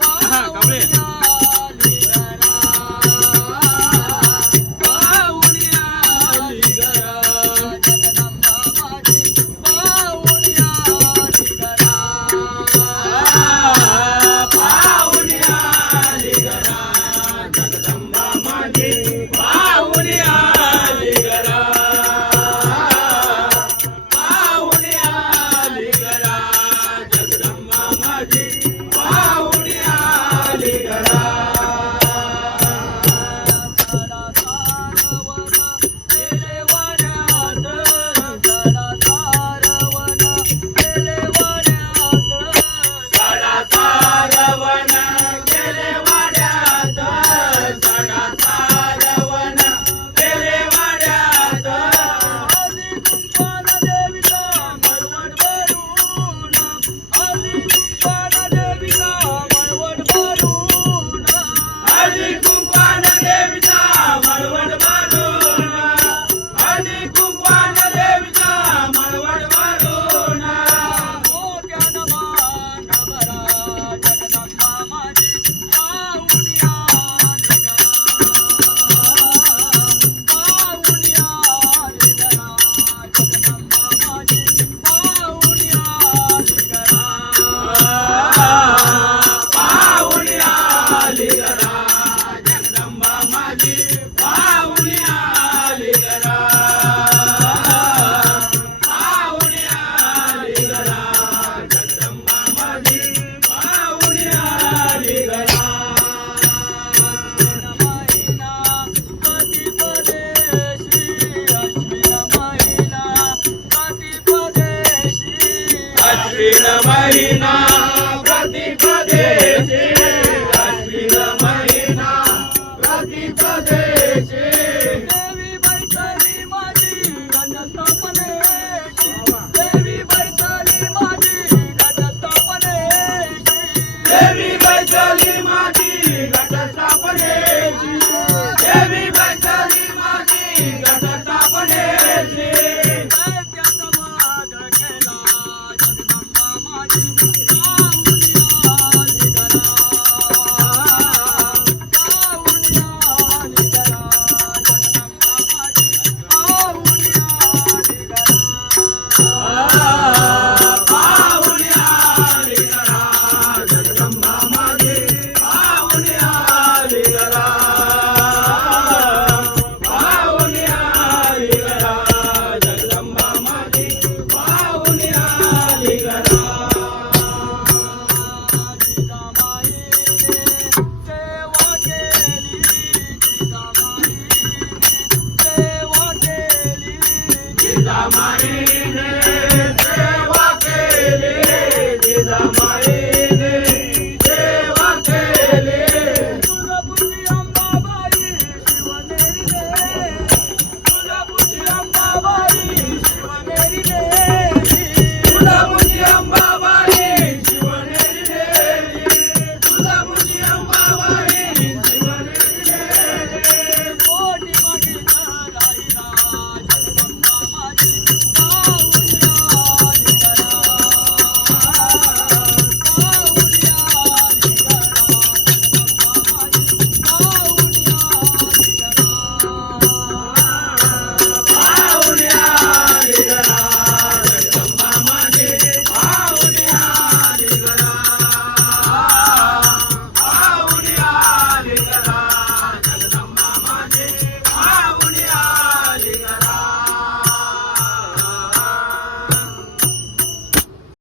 Aha, kau. जिजामाईने